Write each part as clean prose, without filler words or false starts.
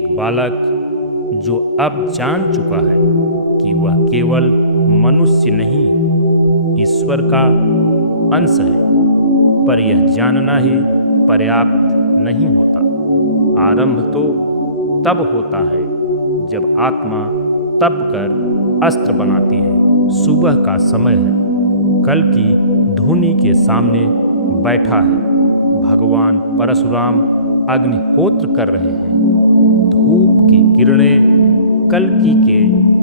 एक बालक जो अब जान चुका है कि वह केवल मनुष्य नहीं, ईश्वर का अंश है, पर यह जानना ही पर्याप्त नहीं होता। आरंभ तो तब होता है जब आत्मा तप कर अस्त्र बनाती है। सुबह का समय है, कल की धुनी के सामने बैठा है। भगवान परशुराम अग्निहोत्र कर रहे हैं। धूप की किरणें कल्कि के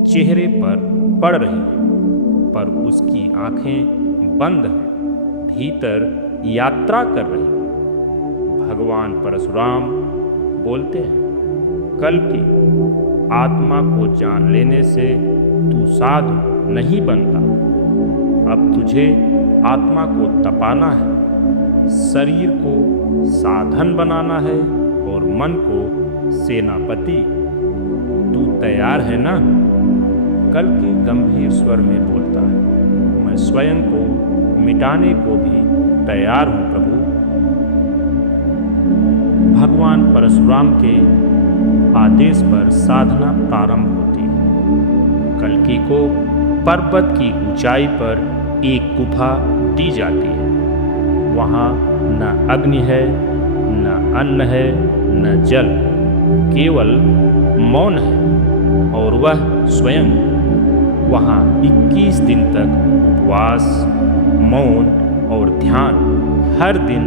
चेहरे पर पड़ रही हैं, पर उसकी आंखें बंद हैं, भीतर यात्रा कर रही हैं। भगवान परशुराम बोलते हैं, कल्कि आत्मा को जान लेने से तू साधु नहीं बनता। अब तुझे आत्मा को तपाना है, शरीर को साधन बनाना है और मन को सेनापति। तू तैयार है ना? कल्कि गंभीर स्वर में बोलता है, मैं स्वयं को मिटाने को भी तैयार हूं प्रभु। भगवान परशुराम के आदेश पर साधना प्रारंभ होती है। कल्कि को पर्वत की ऊंचाई पर एक गुफा दी जाती है। वहाँ न अग्नि है, न अन्न है, न जल, केवल मौन है और वह स्वयं। वहाँ 21 दिन तक उपवास, मौन और ध्यान, हर दिन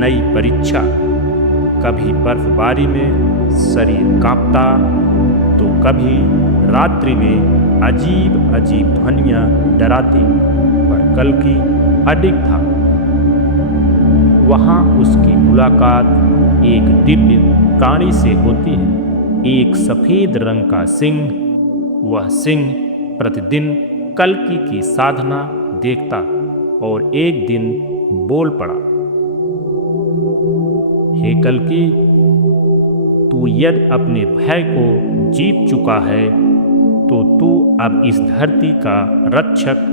नई परीक्षा। कभी बर्फबारी में शरीर कांपता, तो कभी रात्रि में अजीब अजीब ध्वनियाँ डराती, पर कल्कि अडिग था। वहाँ उसकी मुलाकात एक दिव्य प्राणी से होती है, एक सफेद रंग का सिंह। वह सिंह प्रतिदिन कल्कि की साधना देखता और एक दिन बोल पड़ा, हे कल्कि, तू यदि अपने भय को जीत चुका है तो तू अब इस धरती का रक्षक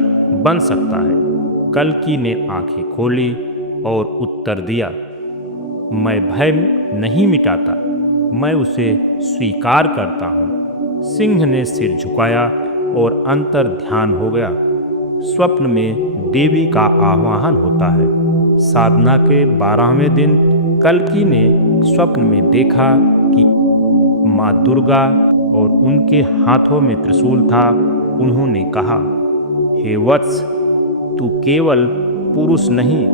बन सकता है। कल्कि ने आंखें खोली और उत्तर दिया, मैं भय नहीं मिटाता, मैं उसे स्वीकार करता हूँ। सिंह ने सिर झुकाया और अंतर ध्यान हो गया। स्वप्न में देवी का आह्वान होता है। साधना के 12वें दिन कल्कि ने स्वप्न में देखा कि माँ दुर्गा और उनके हाथों में त्रिशूल था। उन्होंने कहा, हे वत्स, तू केवल पुरुष नहीं,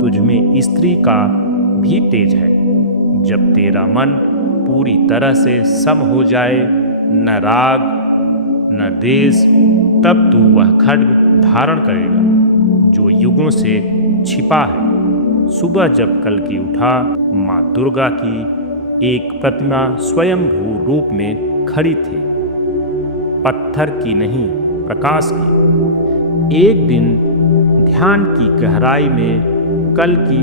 तुझमें स्त्री का भी तेज है। जब तेरा मन पूरी तरह से सम हो जाए, न राग न द्वेष, तब तू वह खड्ग धारण करेगा जो युगों से छिपा है। सुबह जब कल्कि उठा, माँ दुर्गा की एक प्रतिमा स्वयंभू रूप में खड़ी थी, पत्थर की नहीं, प्रकाश की। एक दिन ध्यान की गहराई में कल्कि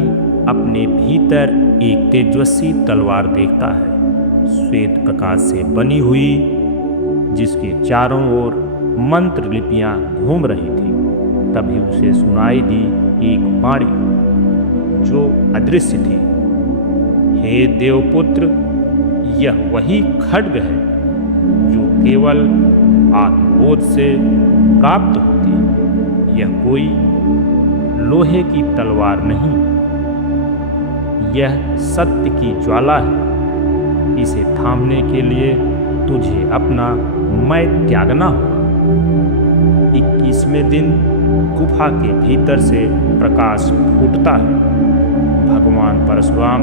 अपने भीतर एक तेजस्वी तलवार देखता है, श्वेत प्रकाश से बनी हुई, जिसके चारों ओर मंत्र लिपियां घूम रही थी। तभी उसे सुनाई दी एक वाणी जो अदृश्य थी, हे देवपुत्र, यह वही खड्ग है जो केवल आत्मबोध से प्राप्त होती है। यह कोई लोहे की तलवार नहीं, यह सत्य की ज्वाला है। इसे थामने के लिए तुझे अपना मैं त्यागना होगा। 21वें दिन गुफा के भीतर से प्रकाश फूटता है। भगवान परशुराम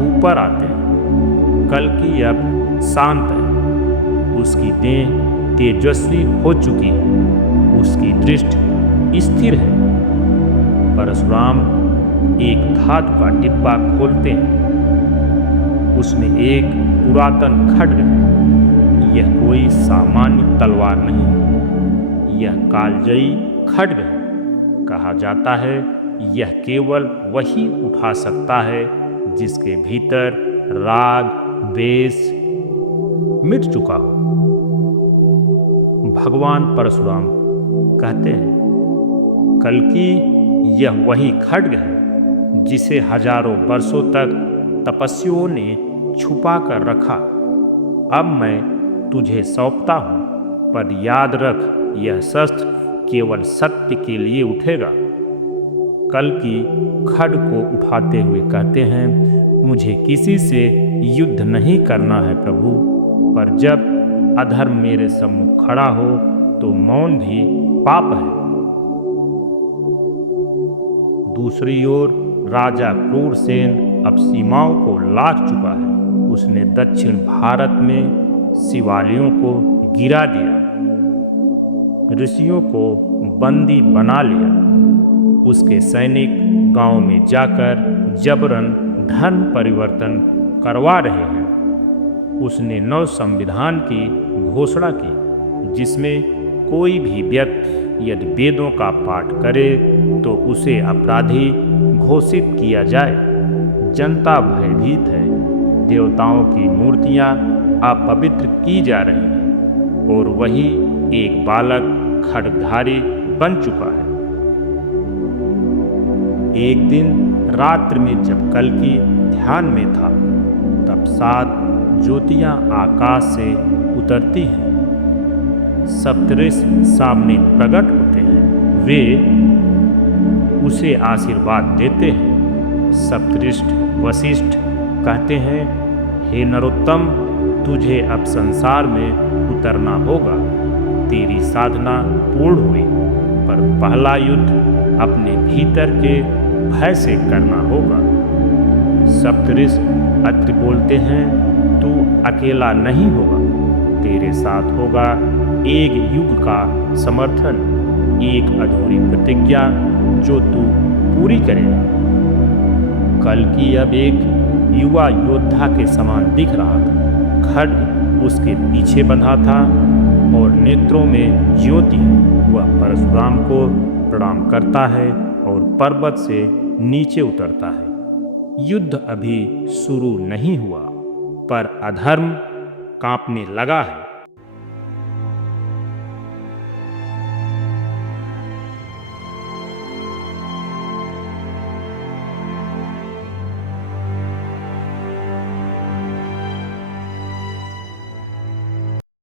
ऊपर आते हैं। कल्कि अब शांत है, उसकी देह तेजस्वी हो चुकी है, उसकी दृष्टि स्थिर है। परशुराम एक धातु का डिब्बा खोलते हैं। उसमें एक पुरातन खड्ग है। यह कोई सामान्य तलवार नहीं, यह कालजयी खड्ग है। कहा जाता है यह केवल वही उठा सकता है जिसके भीतर राग द्वेष मिट चुका हो। भगवान परशुराम कहते हैं, कल्कि यह वही खड्ग है जिसे हजारों वर्षों तक तपस्वियों ने छुपा कर रखा। अब मैं तुझे सौंपता हूँ, पर याद रख यह शस्त्र केवल सत्य के लिए उठेगा। कल्कि खड्ग को उठाते हुए कहते हैं, मुझे किसी से युद्ध नहीं करना है प्रभु, पर जब अधर्म मेरे सम्मुख खड़ा हो तो मौन भी पाप है। दूसरी ओर राजा क्रूरसेन अब सीमाओं को लांघ चुका है। उसने दक्षिण भारत में शिवालयों को गिरा दिया, ऋषियों को बंदी बना लिया। उसके सैनिक गांव में जाकर जबरन धर्म परिवर्तन करवा रहे हैं। उसने नव संविधान की घोषणा की, जिसमें कोई भी व्यक्ति यदि वेदों का पाठ करे तो उसे अपराधी घोषित किया जाए। जनता भयभीत है। देवताओं की मूर्तियां अपवित्र की जा रही हैं और वही एक बालक खड्गधारी बन चुका है। एक दिन रात्र में जब कल्कि ध्यान में था, तब 7 ज्योतियां आकाश से उतरती हैं। सप्तऋषि सामने प्रकट होते हैं। वे उसे आशीर्वाद देते हैं। सप्तऋषि वशिष्ठ कहते हैं, हे नरोत्तम, तुझे अब संसार में उतरना होगा। तेरी साधना पूर्ण हुई, पर पहला युद्ध अपने भीतर के भय से करना होगा। सप्तऋषि अत्रि बोलते हैं, तू अकेला नहीं होगा, तेरे साथ होगा एक युग का समर्थन, एक अधूरी प्रतिज्ञा जो तू पूरी करेगा। कल्कि अब एक युवा योद्धा के समान दिख रहा था। खड्ग उसके पीछे बंधा था और नेत्रों में ज्योति। वह परशुराम को प्रणाम करता है और पर्वत से नीचे उतरता है। युद्ध अभी शुरू नहीं हुआ, पर अधर्म कांपने लगा है।